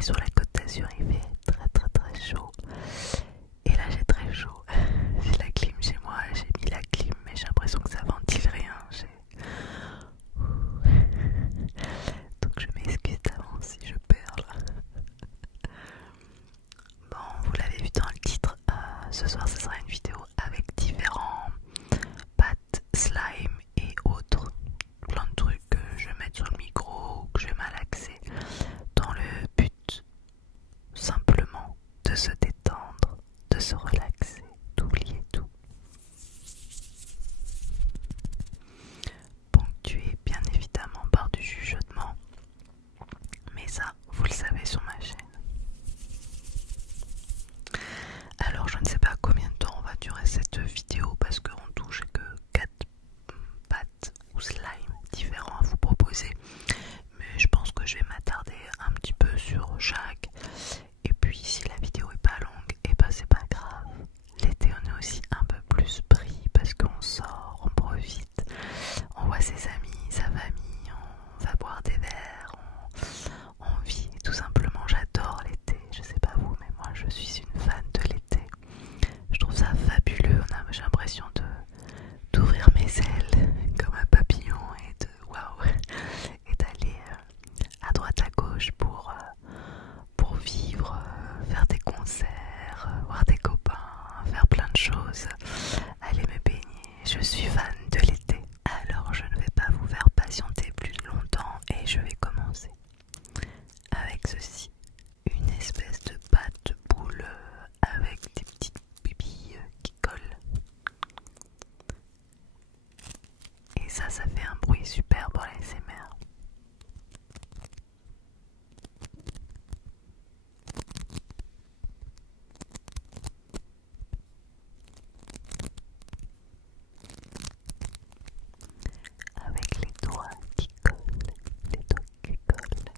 est sur la Côte d'Azur, il fait très chaud. Et là j'ai très chaud. J'ai la clim chez moi, j'ai mis la clim mais j'ai l'impression que ça ventile rien. Donc je m'excuse d'avance si je perds là. Bon, vous l'avez vu dans le titre, ce soir ce sera une vidéo avec différents pâtes, slime et autres. Plein de trucs que je vais mettre sur le micro ou que je vais malaxer dans le but simplement de se détendre, de se relaxer, d'oublier tout. Ponctué bien évidemment par du chuchotement, mais ça vous le savez sur ma chaîne. Alors je ne sais pas combien de temps on va durer cette vidéo parce qu'en tout j'ai que 4 pâtes ou slime différents à vous proposer, mais je pense que je vais m'attarder un petit peu sur chaque. Et puis si la vidéo est pas longue, et bah c'est pas grave. L'été on est aussi un peu plus pris parce qu'on sort, on profite, on voit ses amis, sa famille, on va boire des verres, on vit tout simplement. J'adore l'été, je sais pas vous mais moi je suis une fan de l'été. Je trouve ça fabuleux, j'ai l'impression d'ouvrir mes ailes comme un papillon et de waouh et d'aller à droite à gauche pour vivre, faire des concerts, voir des copains, faire plein de choses, aller me baigner. Je suis fan de l'été. Alors je ne vais pas vous faire patienter plus longtemps et je vais commencer avec ceci. Une espèce de pâte de boule avec des petites pupilles qui collent. Et ça fait un bruit super pour les ASMR. Avec les doigts qui collent, les doigts qui collent.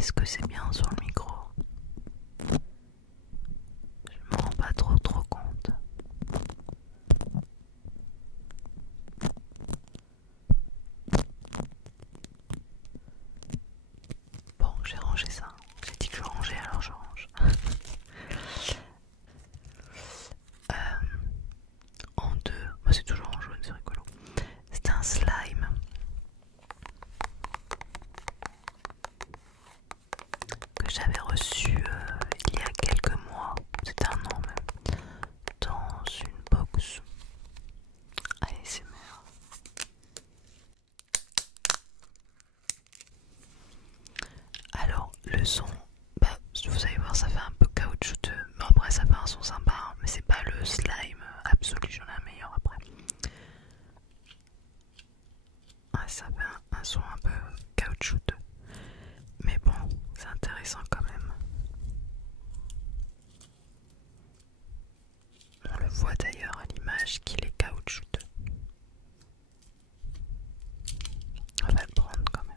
Est-ce que c'est bien sur le micro? Je m'en rends pas trop compte. Bon, j'ai rangé ça. J'ai dit que je rangeais, alors je range. En deux, moi c'est toujours en jaune, c'est rigolo. C'est un slime que j'avais reçu il y a quelques mois, c'était un an même, dans une box ASMR. Alors le son, bah, vous allez voir, ça fait un peu caoutchouteux, mais après ça fait un son sympa, hein, mais c'est pas le slime absolu, j'en ai un meilleur après. Ah, ça fait un son un peu caoutchouteux, mais bon, c'est intéressant quand même. On le voit d'ailleurs à l'image qu'il est caoutchouteux. On va le prendre quand même.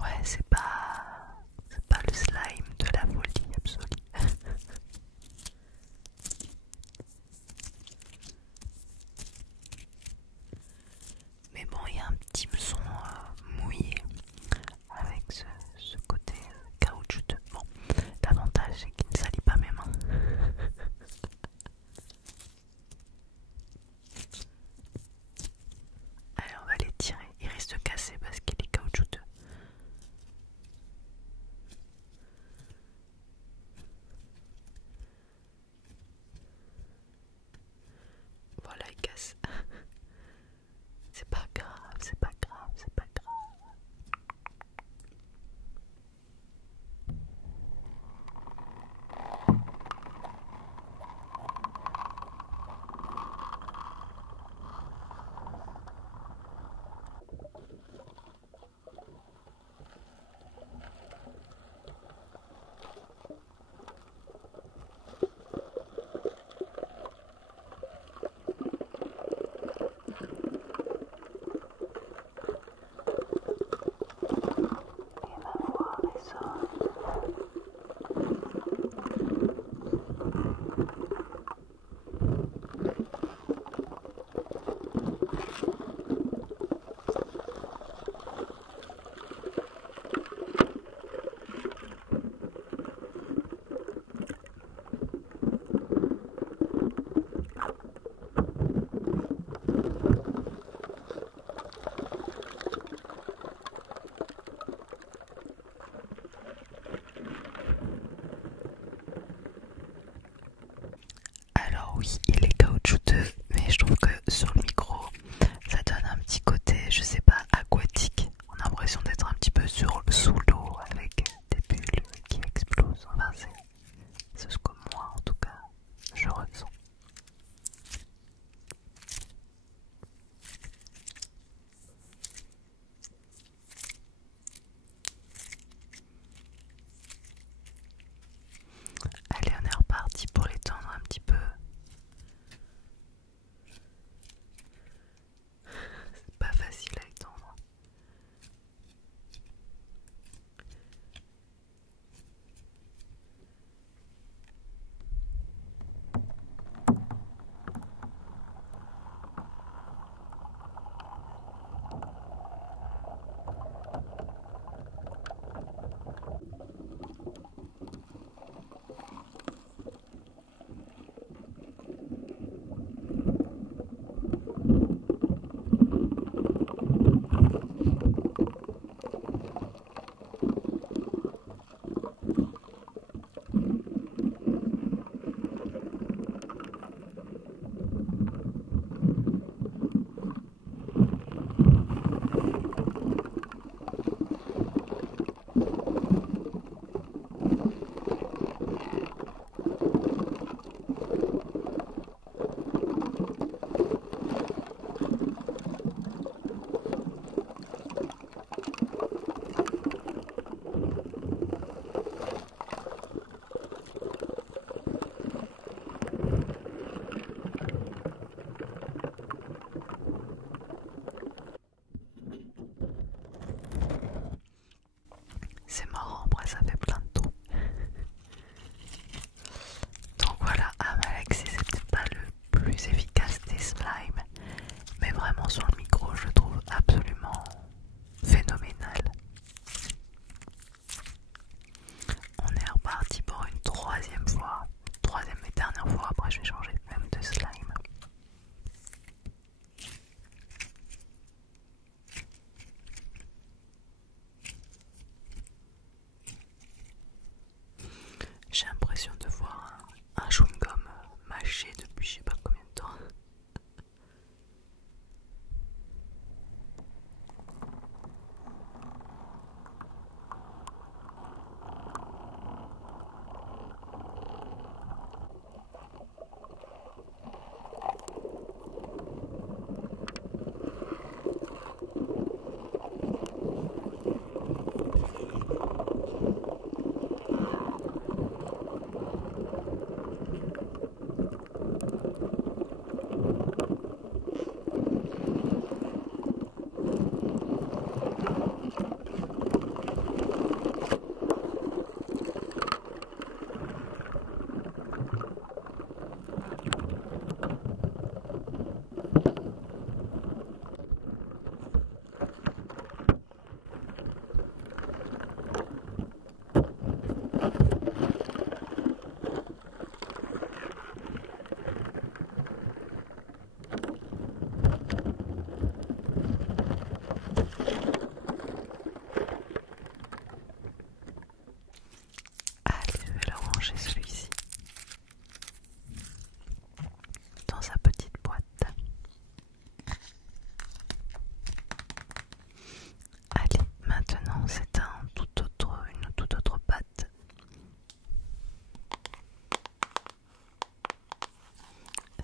Ouais, c'est pas le slime de la folie absolue. Mais bon, il y a un petit son mouillé avec ce côté caoutchouteux. Bon, l'avantage c'est qu'il ne salit pas mes mains. Allez, on va les tirer. Il risque de casser parce qu'il est caoutchouteux. Voilà, il casse. C'est pas grave, c'est pas grave, c'est pas grave. Alors oui, il est caoutchouteux, mais je trouve que sur le micro, ça donne un petit côté, je sais pas, aquatique. On a l'impression d'être un petit peu sous l'eau avec des bulles qui explosent. Enfin, c'est ce que moi, en tout cas, je ressens. Allez, on est reparti pour l'étendre un petit peu.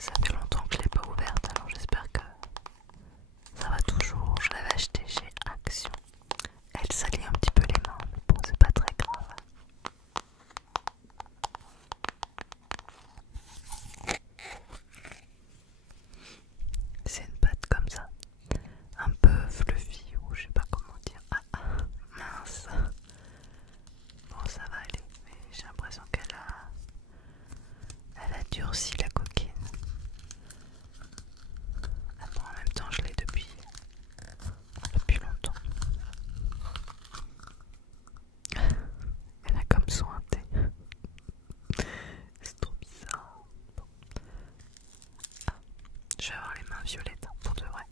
Ça fait longtemps que je l'ai pas ouverte, alors j'espère que ça va toujours. Je l'avais achetée chez Action. Elle salit un petit peu les mains, mais bon, c'est pas très grave. C'est une pâte comme ça, un peu fluffy ou je sais pas comment dire. Mince. Bon, ça va aller, mais j'ai l'impression elle a durci la coquine. Ah bon, en même temps, je l'ai depuis longtemps. Elle a comme sointé. C'est trop bizarre. Bon. Ah, je vais avoir les mains violettes hein, pour de vrai.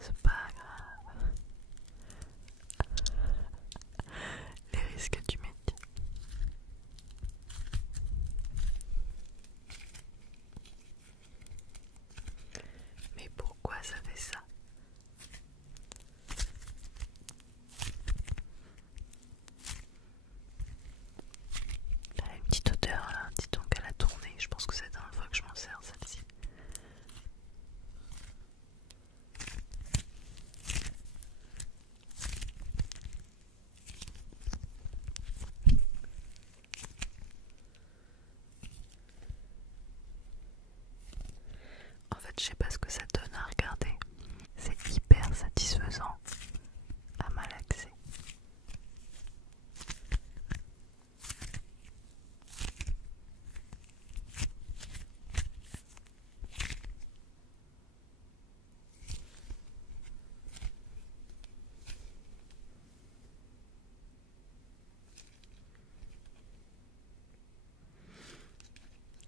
C'est pas grave. Les risques du métier. Mais pourquoi ça fait ça? Elle a une petite odeur là, dis donc elle a tourné. Je pense que c'est la dernière fois que je m'en sers celle-ci. En fait, je sais pas ce que ça donne à regarder. C'est hyper satisfaisant à malaxer.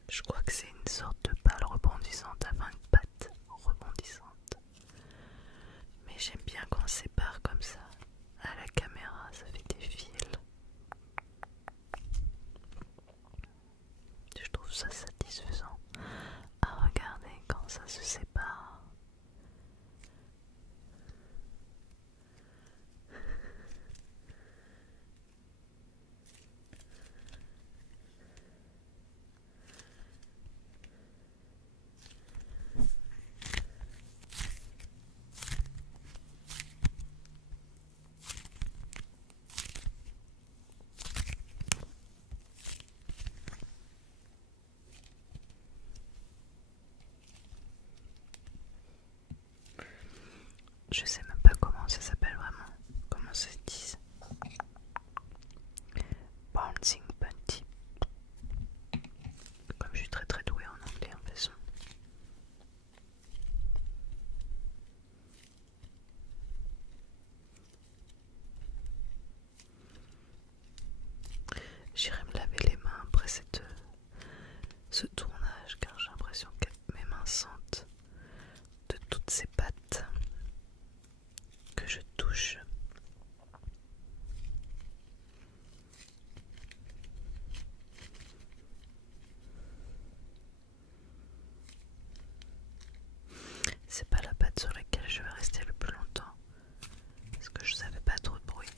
Je crois que c'est une sorte de balle rebondissante, enfin une patte rebondissante. Mais j'aime bien quand on sépare comme ça. À la caméra, ça fait des fils. Je trouve ça satisfaisant à regarder quand ça se sépare. Je sais même pas comment ça s'appelle vraiment. Comment ça se dit? Bouncing Bunty. Comme je suis très très douée en anglais en façon. J'irai me laver les mains après ce tournage car j'ai l'impression que mes mains sentent de toutes ces pattes que je touche. C'est pas la pâte sur laquelle je vais rester le plus longtemps parce que je savais pas trop de bruit.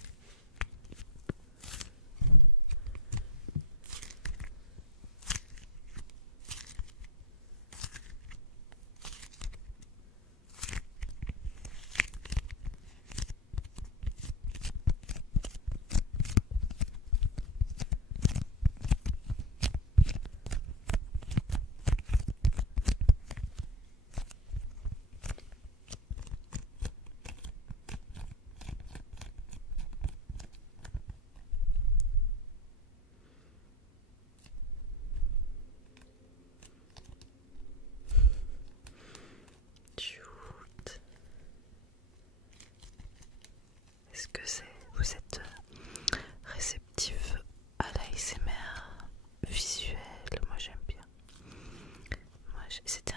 Est-ce que vous êtes réceptif à l'ASMR visuel? Moi j'aime bien. C'est